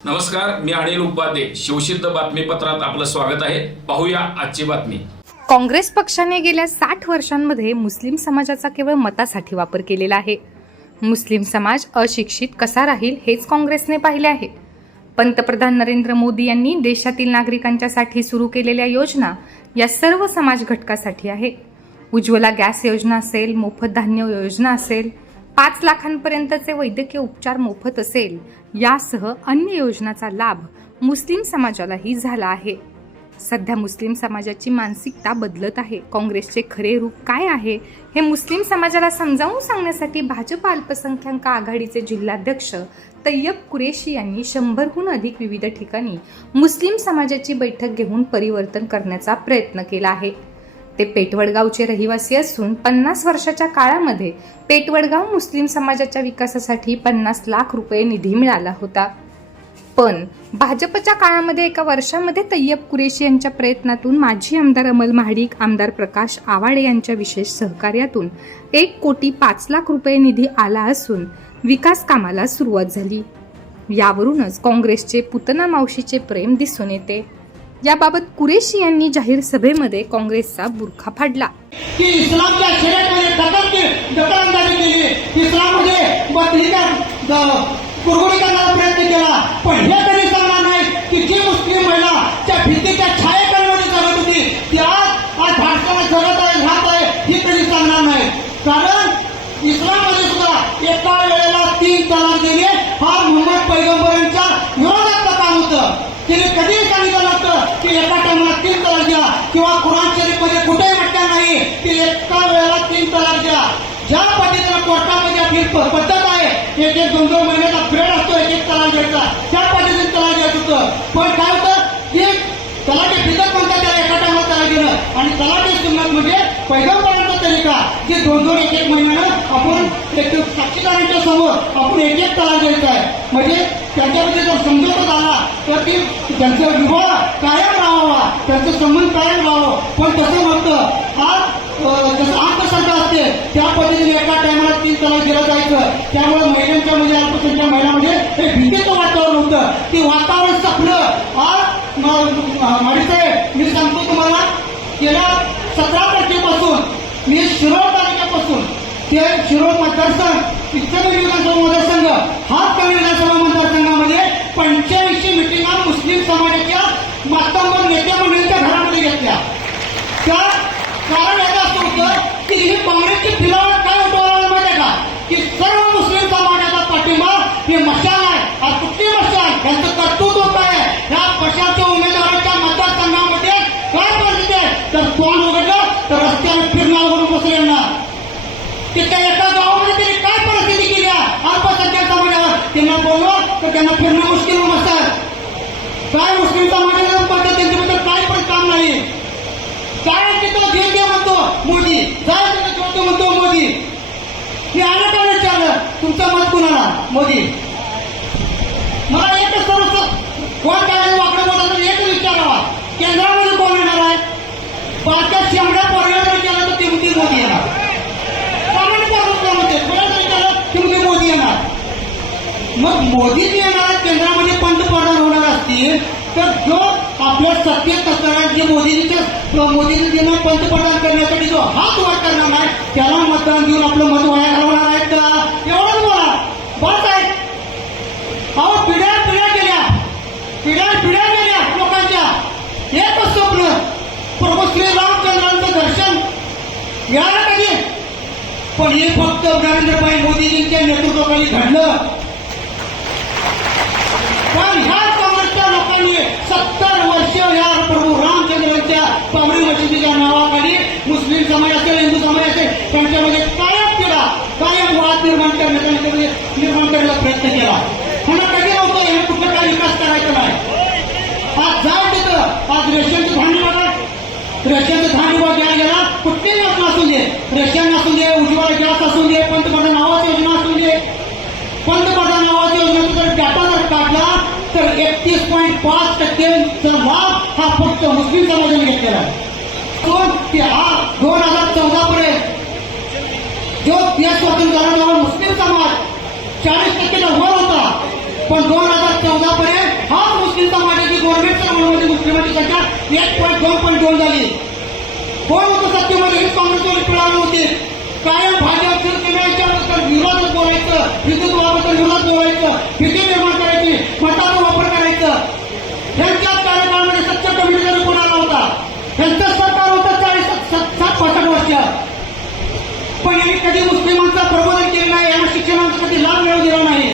नमस्कार मी अनिल उपाध्ये. शिवसिद्ध बातमीपत्रात आपलं स्वागत आहे. पाहूया आजची बातमी. काँग्रेस पक्षाने गेल्या साठ वर्षांमध्ये मुस्लिम समाजाचा केवळ मतासाठी वापर केलेला आहे. मुस्लिम समाज अशिक्षित कसा राहील हेच काँग्रेसने पाहिले आहे. पंतप्रधान नरेंद्र मोदी यांनी देशातील नागरिकांच्यासाठी सुरू केलेल्या योजना या सर्व समाज घटकासाठी आहे. उज्ज्वला गॅस योजना असेल मोफत धान्य योजना असेल पाच लाखांपर्यंतचे वैद्यकीय उपचार मोफत असेल यासह अन्य योजनाचा लाभ मुस्लिम समाजालाही झाला आहे. सध्या मुस्लिम समाजाची मानसिकता बदलत आहे. काँग्रेसचे खरे रूप काय आहे हे मुस्लिम समाजाला समजावून सांगण्यासाठी भाजप अल्पसंख्याक आघाडीचे जिल्हाध्यक्ष तय्यब कुरेशी यांनी शंभरहून अधिक विविध ठिकाणी मुस्लिम समाजाची बैठक घेऊन परिवर्तन करण्याचा प्रयत्न केला आहे. ते पेटवडगावचे रहिवासी असून पन्नास वर्षाच्या काळामध्ये पेटवडगाव मुस्लिम समाजाच्या विकासासाठी पन्नास लाख रुपये निधी मिळाला होता. पण भाजपच्या काळामध्ये एका वर्षामध्ये तय्यब कुरेशी यांच्या प्रयत्नातून माजी आमदार अमल महाडिक आमदार प्रकाश आवाडे यांच्या विशेष सहकार्यातून एक कोटी पाच लाख रुपये निधी आला असून विकास कामाला सुरुवात झाली. यावरूनच काँग्रेसचे पुतना मावशीचे प्रेम दिसून येते. याबाबत कुरेशी यांनी जाहीर सभेमध्ये काँग्रेसचा बुरखा फाडला. की इस्लामच्या शर्यतमध्ये दखल दखलंदाजी केली. इस्लाममध्ये बदलीचा करण्याचा प्रयत्न केला. पण हे तरी सांगणार नाही की जी मुस्लिम महिला त्या भीतीच्या छायेकरमध्ये जगत होती ती आज आज भारताला जगत आहे राहत आहे ही तरी सांगणार नाही. कारण इस्लाममध्ये सुद्धा एका वेळेला तीन तलाक दिले हा मोहम्मद पैगंबरांच्या विरोधात काम होतं. तिने कधीही सांगितलं की एका टायमाला तीन तलाक द्या. किंवा कुराण शरीफमध्ये कुठेही म्हटलं नाही की एका वेळेला तीन तलाक द्या. ज्या पद्धतीनं कोर्टामध्ये आपली पद्धत आहे एक एक दोन दोन महिन्याचा पिरियड असतो एक एक तलाक द्यायचा. त्या पद्धतीने तलाक द्यायचं होतं पण काय होतं की तलाठी फिजत म्हणतात त्याला एका टायमाला तलाक दिलं आणि तलाठी किंमत म्हणजे पैगंबरांचा तरीका जे दोन दोन एक एक महिन्यानं आपण एक साक्षीदारांच्या समोर आपण एक एक तलाक द्यायचा आहे. म्हणजे त्यांच्यामध्ये जर समजवत झाला तर ती त्यांचा विवाह कायम राहावा. त्यांचं संबंध कायम राहावं. पण तसं नव्हतं. आज जसं अंधश्रद्धा असते त्या पद्धतीने एका टायमाला तीन तलाक दिलं जायचं. त्यामुळे महिलांच्या म्हणजे अल्पसंख्या महिलांमध्ये हे भीतीचं वातावरण होतं. ते वातावरण संपलं. आज माडीसाहेब मी सांगतो तुम्हाला गेल्या सतरा मी शिरोळ तालुक्यापासून ते शिरोळ मतदारसंघ इत्यादी विधानसभा मतदारसंघ हा कवी विधानसभा मतदारसंघामध्ये पंच्याऐंशी मिटिंगा मुस्लिम समाजाच्या मातंबर नेत्या मंडळीच्या घरामध्ये घेतल्या. त्या कारण याचं असं होतं की ही काँग्रेसची फिरावट काय उठवलं माहिती आहे का की सर्व मुस्लिम समाजाचा पाठिंबा हे मशाल आहे आज कुठली मशाल यांचं कर्तृत्व काय आहे या पक्षाच्या उमेदवाराच्या मतदारसंघामध्ये काय परिस्थिती आहे तर तोंड उघडलं तर रस्त्यावर फिरणं अवघड बसले यांना की त्या एका गावामध्ये त्यांनी काय परिस्थिती केली आहे अल्पसंख्याक समाजावर त्यांना बोललं तर त्यांना फिरणं मुश्किल नसतं काय मुस्लिम समाजाला पाठवत त्यांच्याबद्दल काय पण काम नाही. काय तिथं घेऊन दे म्हणतो मोदी. काय तिथं म्हणतो मोदी. मी आलं का विचारलं तुमचं मत कुणाला? मोदी मला एकच सर्व कोण काय वाकडं बोलत असेल एकच विचारावा केंद्रामध्ये कोण येणार आहे बारक्या शेंबड्या पोरग्या जर केलं तर ते म्हणतील मोदी येणार सामान्य म्हणते कोणाला विचारलं ते म्हणतील मोदी येणार मग मोदीच येणार केंद्रामध्ये पंतप्रधान होणार असतील तर जो आपल्या सत्तेत असताना जे मोदींच्या मोदींनी ज्यांना पंतप्रधान करण्यासाठी जो हात वर करणार नाही त्याला मतदान देऊन आपलं मत वाया घालवणार आहेत का? एवढंच बोला. बस आहे अहो पिढ्या पिढ्या गेल्या. पिढ्या पिढ्या गेल्या लोकांच्या. एकच स्वप्न प्रभू श्री रामचंद्रांचं दर्शन मिळालं कधी पण हे फक्त नरेंद्रभाई मोदीजींच्या नेतृत्वाखाली घडलं. पण ह्या काँग्रेसच्या लोकांनी सत्तर वर्ष या प्रभू रामचंद्रांच्या पावडी मशिदीच्या नावाखाली मुस्लिम समाज असेल हिंदू समाज असेल त्यांच्यामध्ये कायम केला कायम वाद निर्माण करण्याचा निर्माण करण्याचा प्रयत्न केला. म्हणून कधी नव्हतं हे कुठं काय विकास करायचा नाही. आज जा तिथं आज रेशनचं धान्य बघा. रेशनचं धान्य बघा घ्यायला गेला कुठलीही योजना असू दे? रेशन असू दे उज्ज्वला गॅस असू दे पंतप्रधान आवास योजना असू दे पंतप्रधान आवास योजनेचा जर डाटा जर काढला तर एकतीस पॉईंट पाच टक्के लाभ हा फक्त मुस्लिम समाजाने घेतलेला आहे. दोन ते हा दोन हजार चौदा पर्यंत. जो देश स्वातंत्र्य झाला मुस्लिम समाज चाळीस टक्केचा वर होता. पण दोन हजार चौदा पर्यंत हा मुस्लिम समाजाची गव्हर्नमेंट समाजामध्ये मुस्लिमांची संख्या एक पॉईंट दोन पॉईंट दोन झाली. कोण होतं सत्तेमध्ये? ही काँग्रेसवाली पिळाली होती. कायम भाजप शिवसेनेच्या विरोधात बोलायचं हिंदुत्वाबद्दल विरोधात बोलायचं temos que